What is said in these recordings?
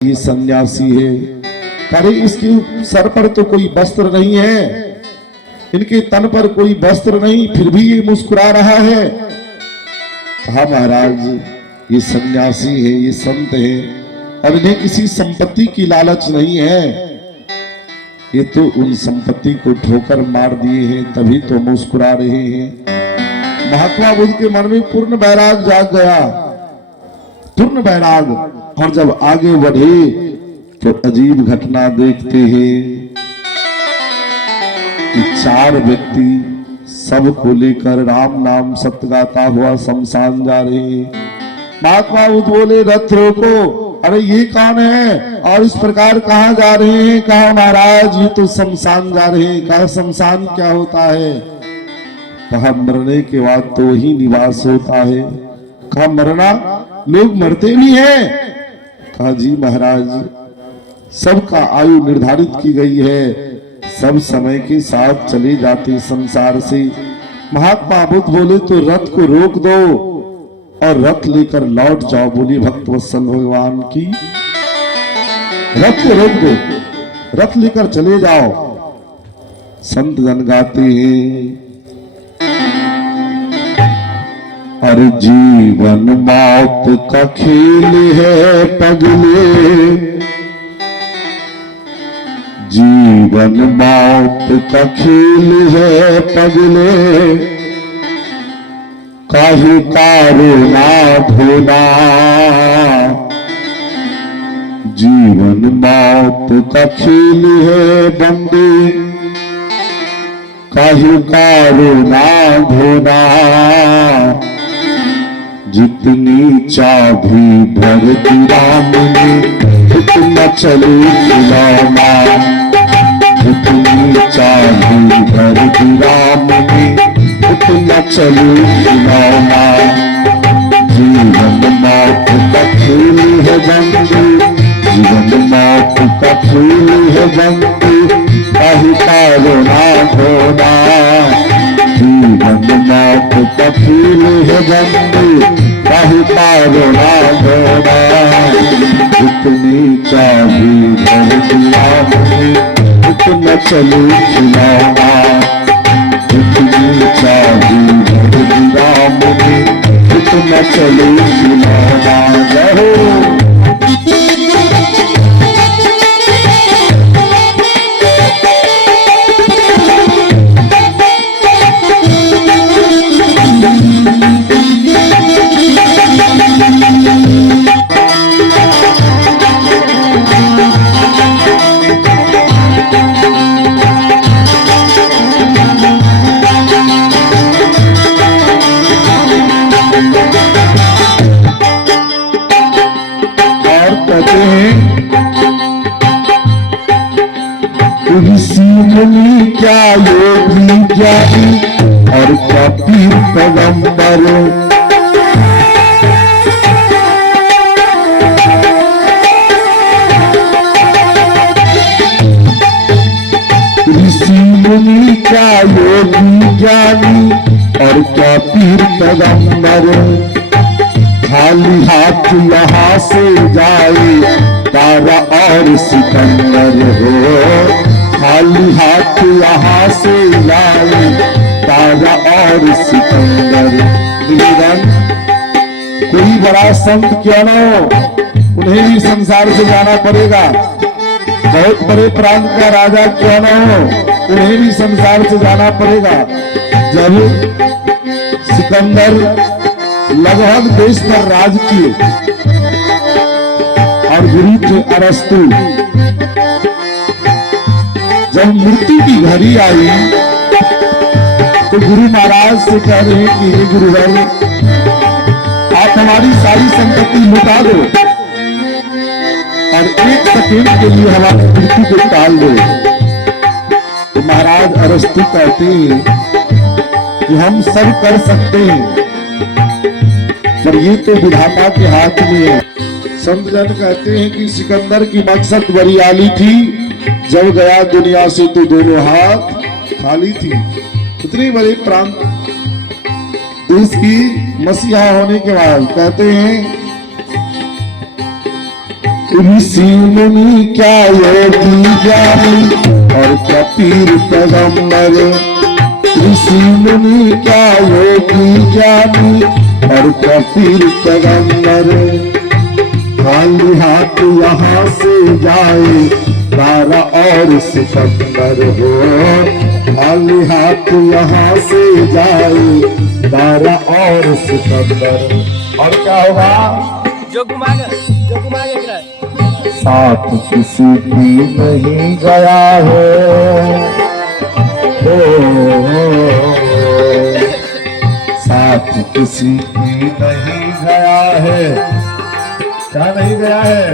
ये सन्यासी है। अरे इसके सर पर तो कोई वस्त्र नहीं है, इनके तन पर कोई वस्त्र नहीं, फिर भी ये मुस्कुरा रहा है। कहा महाराज ये सन्यासी है, ये संत है और इन्हें किसी संपत्ति की लालच नहीं है। ये तो उन संपत्ति को ठोकर मार दिए हैं, तभी तो मुस्कुरा रहे हैं। महात्मा बुद्ध के मन में पूर्ण वैराग जाग गया, पूर्ण वैराग। और जब आगे बढ़े तो अजीब घटना देखते हैं कि चार व्यक्ति सबको लेकर राम नाम सत्य गाता हुआ शमशान जा रहे हैं। महात्मा बुद्ध बोले रथ रोको, अरे ये कौन है और इस प्रकार कहाँ जा रहे हैं? कहा महाराज ये तो शमशान जा रहे हैं। कहा शमशान क्या होता है? कहा मरने के बाद तो वही निवास होता है। कहा मरना, लोग मरते भी हैं? कहा जी महाराज सबका आयु निर्धारित की गई है, सब समय के साथ चले जाते संसार से। महात्मा बुद्ध बोले तो रथ को रोक दो और रथ लेकर लौट जाओ। बोली भक्त वत्सल भगवान की, रथ को रोक दो, रथ लेकर चले जाओ। संत जन गाते हैं अरे जीवन मौत का खेल है पगले, जीवन मौत का खेल है पगले, काहे तारो ना धोना। जीवन मौत का खेल है बंदे, काहे तारो ना धोना। जितनी चाभी भर दी राम ने उतना चले खिलौना। जितनी चाभी भर दी राम ने उतना चले खिलौना। जीवन मौत का खेल है बंदे, जीवन मौत का खेल है बंदे, काहे तारो ना धोना। जीवन मौत का खेल है बंदे, काहे तारो ना धोना। जितनी चाभी भर दिया मुझे उतना चले खिलौना। जितनी चाभी भर दिया मुझे उतना चले खिलौना। जय क्या योगी ज्ञानी और क्या पीर पैगंबर। ऋषि मुनि क्या योगी ज्ञानी और क्या पीर पैगंबर। खाली हाथ यहाँ से जाए तारा और सिकंदर हो। खाली हाथ यहाँ से लाए तारा और सिकंदर। कोई बड़ा संत क्यों न हो, उन्हें भी संसार से जाना पड़ेगा। बहुत बड़े प्रांत का राजा क्यों न हो, उन्हें भी संसार से जाना पड़ेगा। जब सिकंदर लगभग देश पर राज किए और गुरु थे अरस्तु, जब मृत्यु की घड़ी आई तो गुरु महाराज से कह रहे हैं कि हे गुरुवर आप हमारी सारी संपत्ति लुटा दो और एक सेकेंड के लिए हमारी मृत्यु को टाल दो। तो महाराज अरस्तु कहते हैं कि हम सब कर सकते हैं पर ये तो विधाता के हाथ में है। संत जन कहते हैं कि सिकंदर की मकसद बरियाली थी, जब गया दुनिया से तो दोनों हाथ खाली थी। इतने बड़े प्रांत देश की मसीहा होने के बाद कहते हैं ऋषि मुनि क्या योगी ज्ञानी और क्या पीर पैगंबर। ऋषि मुनि क्या योगी ज्ञानी और क्या पीर पैगंबर। खाली हाथ यहाँ से जाए तारा और सिकंदर हो। खाली हाथ यहाँ से जाए तारा और सिकंदर। और क्या होगा? जो घुमागे साथ किसी की नहीं गया है। साथ किसी की नहीं गया है। क्या नहीं गया है?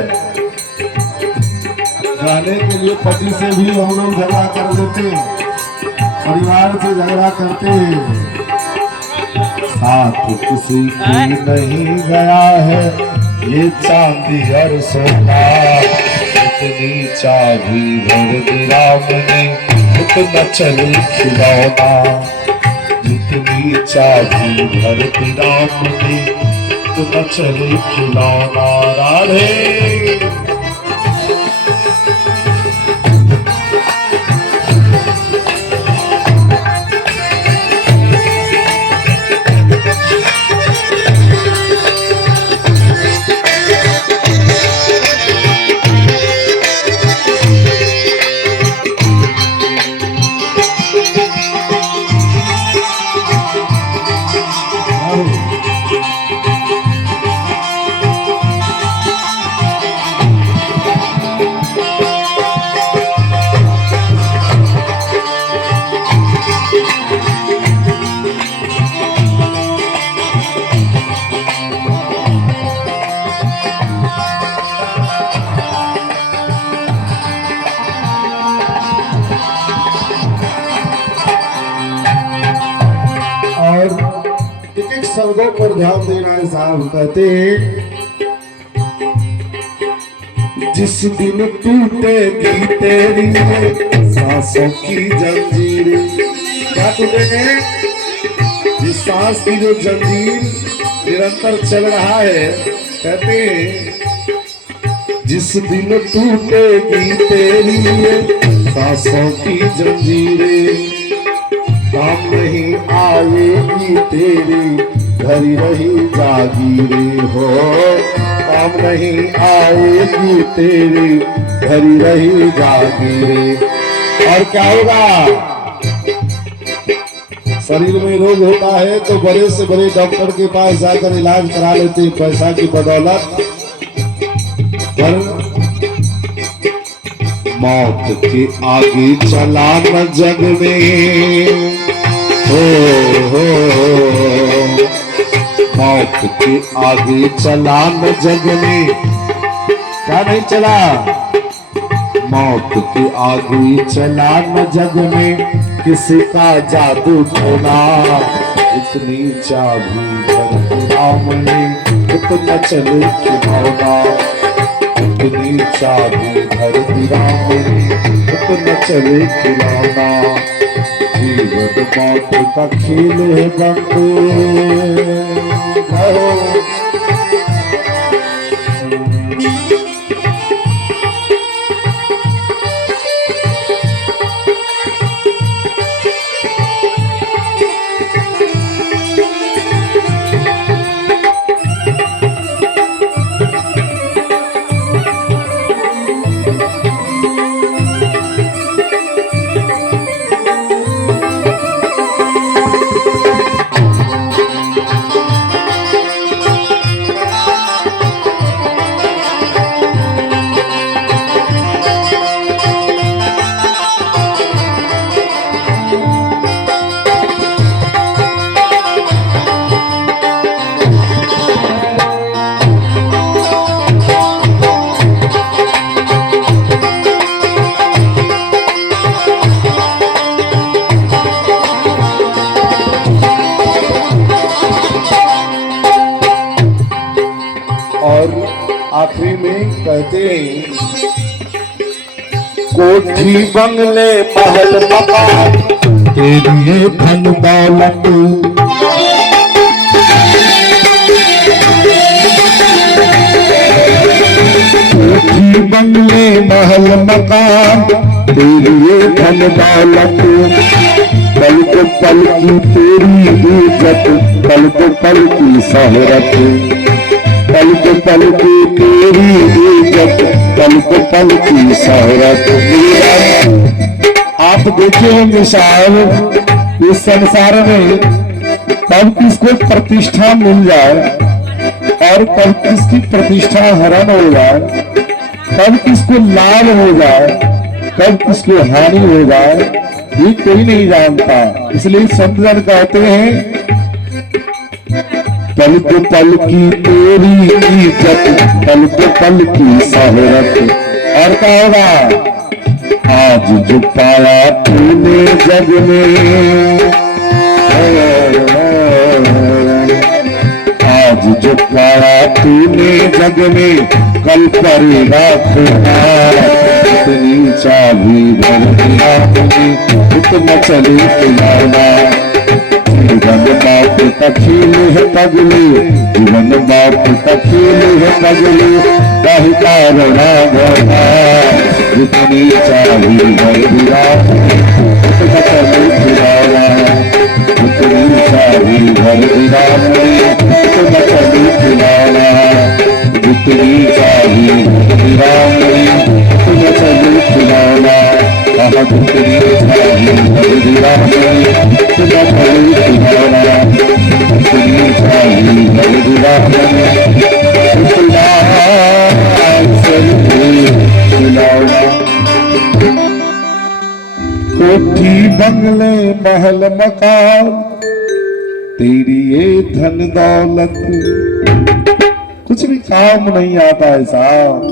गाने के लिए पति से भी हम लोग झगड़ा कर देते, परिवार से झगड़ा करते हैं। साथ किसी की नहीं गया है ये चांदी और सोना। इतनी चाबी भर दी राम ने उतना चले खिलौना। जितनी चाबी भर दी राम ने उतना चले खिलौना। राधे शब्दों पर ध्यान देना है साहब। कहते हैं जिस दिन टूटेगी तेरी सांसों की जंजीरें। क्या टूटेंगे? जिस सांस की जो जंजीर निरंतर चल रहा है। कहते हैं जिस दिन टूटेगी तेरी सांसों की जंजीरें। काम नहीं आएगी तेरी घरी रही जागीरे हो। काम नहीं आएगी तेरी घरी रही जागीरे। और क्या होगा? शरीर में रोग होता है तो बड़े से बड़े डॉक्टर के पास जाकर इलाज करा लेते पैसा की बदौलत। पर मौत के आगे चला न जग में। हो मौत के आगे चला न जग में। क्या नहीं चला? मौत के आगे चला न जग में किसी का जादू टोना। इतनी चाबी भर राम ने उतना चले खिलौना। इतनी चाबी भर राम ने उतना चले खिलौना। जीवन मौत का खेल है बंदे। आखिरी में कहते हैं कोठी बंगले महल मकान तेरी ये धन दौलत। कोठी बंगले महल मकान तेरी ये धन दौलत, पल को पल की तेरी इज्जत, पल को पल की शोहरत, पल को पल की तेरी इज्जत, पल को पल की शोहरत। आप देखे होंगे साहब इस संसार में कब किसको प्रतिष्ठा मिल जाए और कब किसकी प्रतिष्ठा हरण हो जाए, कब किसको लाभ हो जाए, कब किसको हानि हो जाए, ये कोई नहीं जानता। इसलिए संतजन कहते हैं पल को पल की तेरी इज्जत, पल को पल की शोहरत। और क्या होगा, आज जो पाया तूने जग में, आज जो पाया तूने जग में, कल करेगा खुमार। इतनी चाबी भर दिया इतना चले खिलाना, जीवन बाप का खेल है पगले, जीवन बाप का खेल है पगले, कहीं कारणा भरना। इतनी चाबी भर दिया इतना चले खिलाना, इतनी चाबी भर दिया इतना चले खिलाना, जितनी चाबी भर दिया इतना चले खिलाना। कहा जितनी चाबी भर दिया इतना चले खिलाना, जितनी चाबी भर दिया इतना चले खिलाना। कोठी बंगले महल मकान तेरी ये धन दौलत, कुछ भी काम नहीं आता है साहब।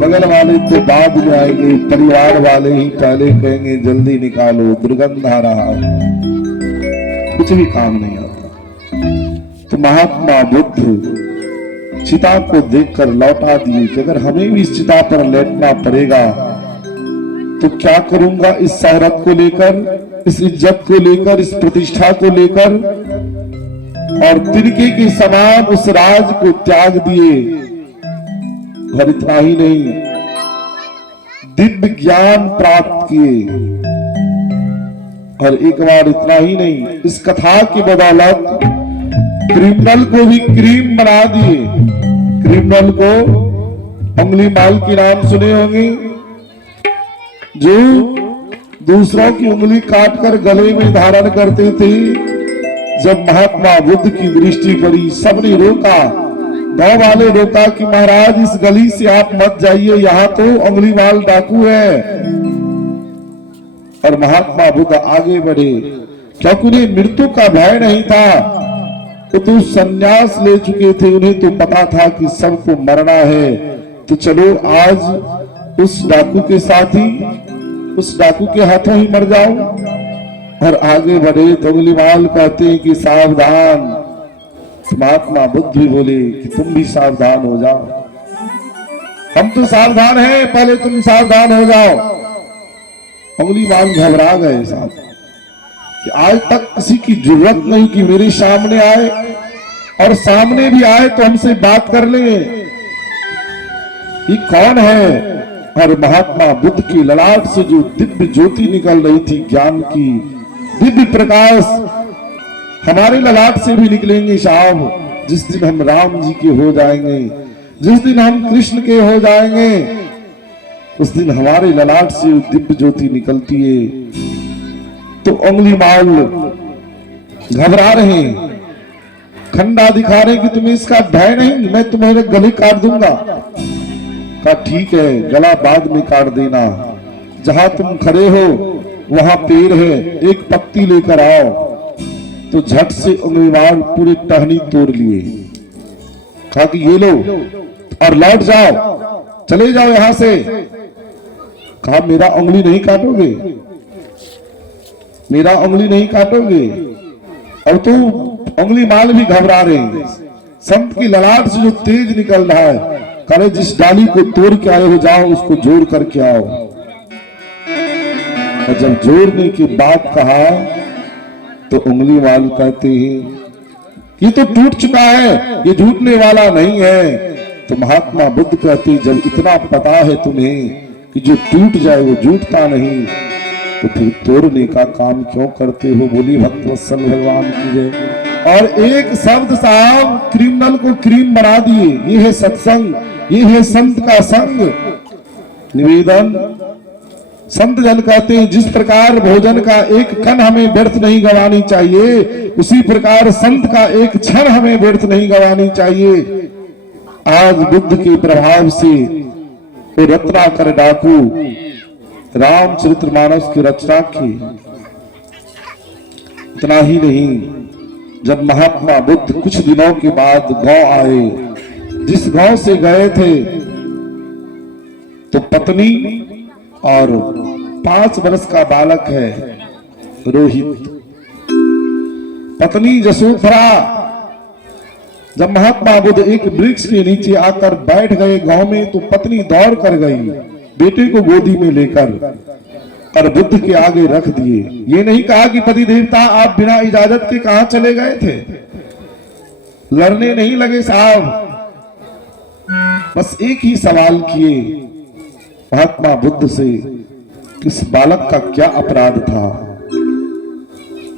बगल वाले तो बाद में आएंगे, परिवार वाले ही पहले कहेंगे जल्दी निकालो दुर्गंध आ रहा है, कुछ भी काम नहीं आता। तो महात्मा बुद्ध चिता को देखकर लौटा दिए कि अगर हमें भी इस चिता पर लेटना पड़ेगा तो क्या करूंगा इस शोहरत को लेकर, इस इज्जत को लेकर, इस प्रतिष्ठा को लेकर। और तिनके के समान उस राज को त्याग दिए। और इतना ही नहीं, दिव्य ज्ञान प्राप्त किए। और एक बार इतना ही नहीं, इस कथा की बदौलत क्रिमिनल को भी क्रीम बना दिए। क्रिमिनल को उंगली माल की नाम सुने होंगे, जो दूसरों की उंगली काटकर गले में धारण करते थे। जब महात्मा बुद्ध की दृष्टि पड़ी, सबने रोका, गांव वाले रोका कि महाराज इस गली से आप मत जाइए, यहाँ तो उंगली माल डाकू है। और महात्मा बुद्ध आगे बढ़े, क्योंकि उन्हें मृत्यु का भय नहीं था। वो तो संन्यास ले चुके थे, उन्हें तो पता था कि सबको मरना है। तो चलो आज उस डाकू के साथ ही, उस डाकू के हाथों ही मर जाओ। और आगे बढ़े तो उंगलीमाल कहते हैं कि सावधान। महात्मा बुद्ध भी बोले कि तुम भी सावधान हो जाओ। हम तो सावधान हैं, पहले तुम सावधान हो जाओ। उंगलीमाल घबरा गए साहब कि आज तक किसी की जरूरत नहीं कि मेरे सामने आए, और सामने भी आए तो हमसे बात कर ले। ये कौन है? और महात्मा बुद्ध की ललाट से जो दिव्य ज्योति निकल रही थी, ज्ञान की दिव्य प्रकाश, हमारे ललाट से भी निकलेंगे साहब। जिस दिन हम राम जी के हो जाएंगे, जिस दिन हम कृष्ण के हो जाएंगे, उस दिन हमारे ललाट से दिव्य ज्योति निकलती है। तो उंगलीमाल घबरा रहे, खंडा दिखा रहे कि तुम्हें इसका भय नहीं, मैं तुम्हारे गले काट दूंगा। कहा ठीक है, गला बाद में काट देना, जहां तुम खड़े हो वहां पेड़ है, एक पत्ती लेकर आओ। तो झट से उंगलीमाल पूरी टहनी तोड़ लिए। कहा कि ये लो और लौट जाओ, चले जाओ यहां से। कहा मेरा उंगली नहीं काटोगे, मेरा उंगली नहीं काटोगे। और तो उंगलीमाल भी घबरा रहे हैं। संत की ललाट से जो तेज निकल रहा है, करे जिस डाली को तोड़ के आए हो जाओ उसको जोड़ करके आओ। और जब जोड़ने की बात कहा तो उंगलीमाल कहते हैं ये तो टूट चुका है, ये झूठने वाला नहीं है। तो महात्मा बुद्ध कहते जब इतना पता है तुम्हें कि जो टूट जाए वो जुटता नहीं, तो फिर तोड़ने का काम क्यों करते हो। बोली भक्तवत्सल भगवान की जय। और एक शब्द साहब क्रिमिनल को क्रीम बना दिए। ये है सत्संग, ये है संत का संग। निवेदन, संत जन कहते हैं जिस प्रकार भोजन का एक कण हमें व्यर्थ नहीं गंवानी चाहिए, उसी प्रकार संत का एक क्षण हमें व्यर्थ नहीं गंवानी चाहिए। आज बुद्ध के प्रभाव से वो रत्नाकर डाकू रामचरितमानस की रचना की। इतना ही नहीं, जब महात्मा बुद्ध कुछ दिनों के बाद गांव आए, जिस गांव से गए थे, तो पत्नी और 5 वर्ष का बालक है रोहित। पत्नी जसोधरा, जब महात्मा बुद्ध एक वृक्ष के नीचे आकर बैठ गए गांव में, तो पत्नी दौड़ कर गई बेटे को गोदी में लेकर और बुद्ध के आगे रख दिए। ये नहीं कहा कि पति देवता आप बिना इजाजत के कहां चले गए थे। लड़ने नहीं लगे साहब, बस एक ही सवाल किए महात्मा बुद्ध से, किस बालक का क्या अपराध था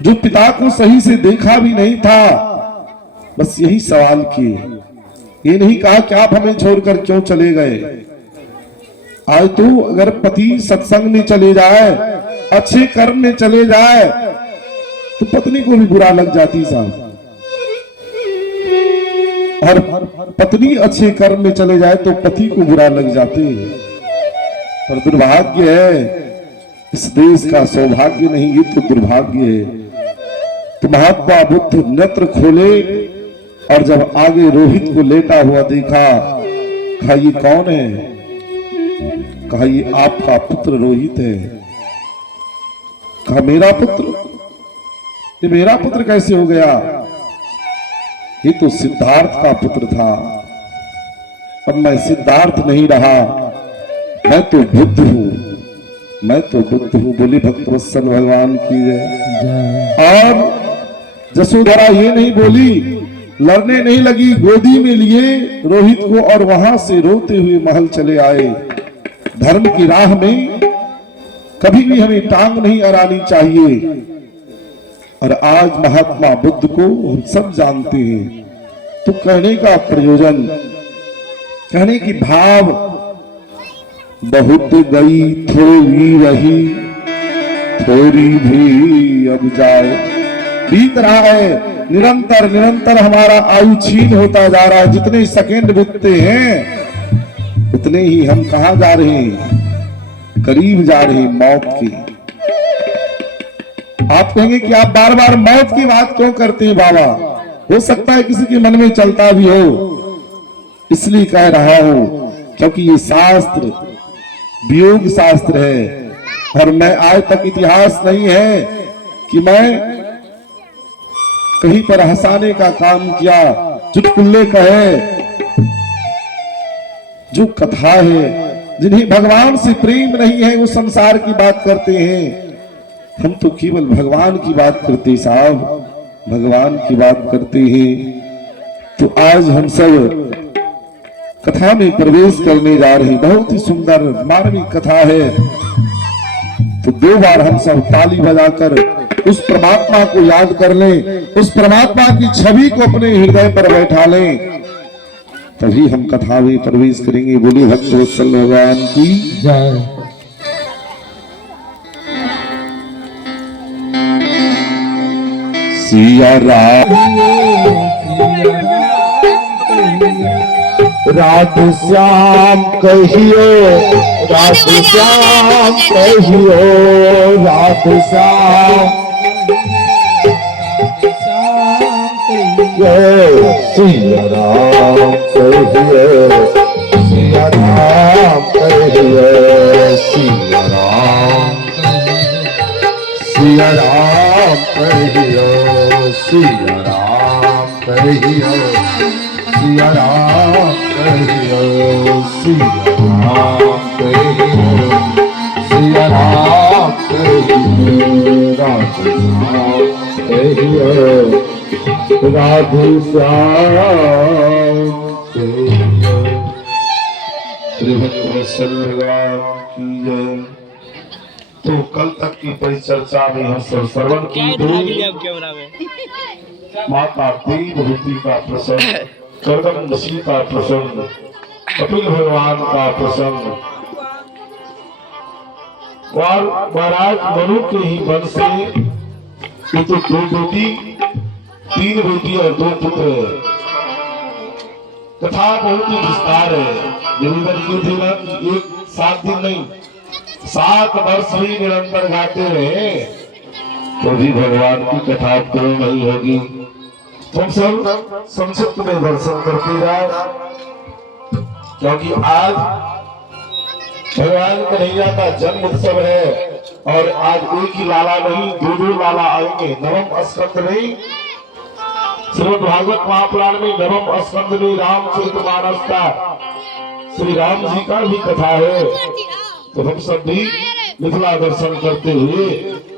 जो पिता को सही से देखा भी नहीं था। बस यही सवाल किए, ये नहीं कहा कि आप हमें छोड़कर क्यों चले गए। आज तो अगर पति सत्संग में चले जाए, अच्छे कर्म में चले जाए, तो पत्नी को भी बुरा लग जाती साहब। और पत्नी अच्छे कर्म में चले जाए तो पति को बुरा लग जाते। पर दुर्भाग्य है, इस देश का सौभाग्य नहीं, ये तो दुर्भाग्य है। तो महात्मा बुद्ध नेत्र खोले और जब आगे रोहित को लेटा हुआ देखा, कहा ये कौन है। कहा ये आपका पुत्र रोहित है। कहा मेरा पुत्र, ये मेरा पुत्र कैसे हो गया। ये तो सिद्धार्थ का पुत्र था, अब मैं सिद्धार्थ नहीं रहा, मैं तो बुद्ध हूं, मैं तो बुद्ध हूं। बोली भक्तवत्सल भगवान की जय। और जसोधरा ये नहीं बोली, लड़ने नहीं लगी, गोदी में लिए रोहित को और वहां से रोते हुए महल चले आए। धर्म की राह में कभी भी हमें टांग नहीं अड़ानी चाहिए। और आज महात्मा बुद्ध को हम सब जानते हैं। तो कहने का प्रयोजन, कहने की भाव, बहुत गई थोड़ी रही, थोड़ी भी अब जाए। बीत रहा है, निरंतर निरंतर हमारा आयु छीन होता जा रहा है। जितने सेकंड बीतते हैं उतने ही हम कहां जा रहे हैं, करीब जा रहे हैं मौत की। आप कहेंगे कि आप बार बार मौत की बात क्यों करते हैं बाबा। हो सकता है किसी के मन में चलता भी हो, इसलिए कह रहा हूं क्योंकि ये शास्त्र वियोग शास्त्र है। और मैं आज तक इतिहास नहीं है कि मैं कहीं पर हंसाने का काम किया, चुटकुल्ले कहे। जो कथा है, जिन्हें भगवान से प्रेम नहीं है, वो संसार की बात करते हैं। हम तो केवल भगवान की बात करते साहब, भगवान की बात करते हैं। तो आज हम सब कथा में प्रवेश करने जा रहे हैं। बहुत ही सुंदर मार्मिक कथा है। तो 2 बार हम सब ताली बजाकर उस परमात्मा को याद कर लें, उस परमात्मा की छवि को अपने हृदय पर बैठा लें, तभी हम कथा में प्रवेश करेंगे। बोलिए भक्तवत्सल भगवान की जय। सिया राम राधे श्याम कहियो, राधे श्याम कहियो, राधे श्याम सिया राम कहियो, सिया राम कहियो, सिया राम, सिया राम कहियो, सिया राम कहियो, सिया राम कहियो, सिया राम कहियो, सिया राम कहियो, राधे श्याम कहियो, राधे श्याम कहियो। भगवान की जय। तो कल तक की परिचर्चा में हम सब श्रवण क्या की इधर आ थे गई अब कैमरा में? माता देवभूति का प्रसंग, करदम ऋषि का प्रसंग, कपिल भगवान का प्रसंग और महाराज मनु के ही वन से ये तो 2 बेटी 3 बेटी और 2 पुत्र है। कथा बहुत ही विस्तार है। जमींदार ये थे ना कि 7 दिन नहीं 7 वर्ष भी निरंतर गाते रहे तो भी भगवान की कथा पूर्ण नहीं होगी। तुम सब संक्षिप्त में दर्शन करते जाओ, क्योंकि आज भगवान कन्हैया का जन्म उत्सव है और आज एक ही लाला नहीं 2 लाला आएंगे। नवम स्कंद नहीं, श्रीमद् भागवत महापुराण में नवम स्कंद में रामचरितमानस का श्री राम जी का भी कथा है। तो हम सब भी मिथिला दर्शन करते हुए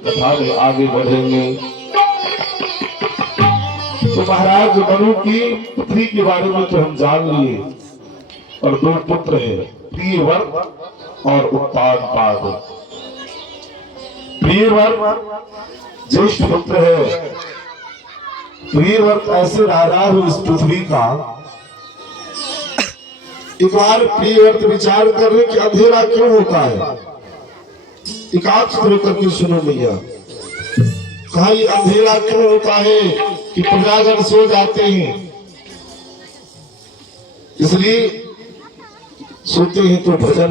कथा में आगे बढ़ेंगे। तो महाराज मनु की पुत्री के बारे में तो हम जान लिए और 2 पुत्र है, प्रियव्रत और उत्तानपाद। प्रियव्रत ज्येष्ठ पुत्र है। प्रियव्रत ऐसे राजा हो इस पृथ्वी का। एक बार प्रियव्रत विचार कर रहे कि अंधेरा क्यों होता है। एकाग्र होकर के सुनो भैया, कहा ये अंधेरा क्यों होता है कि प्रजाजन सो जाते हैं, इसलिए सोते हैं तो भजन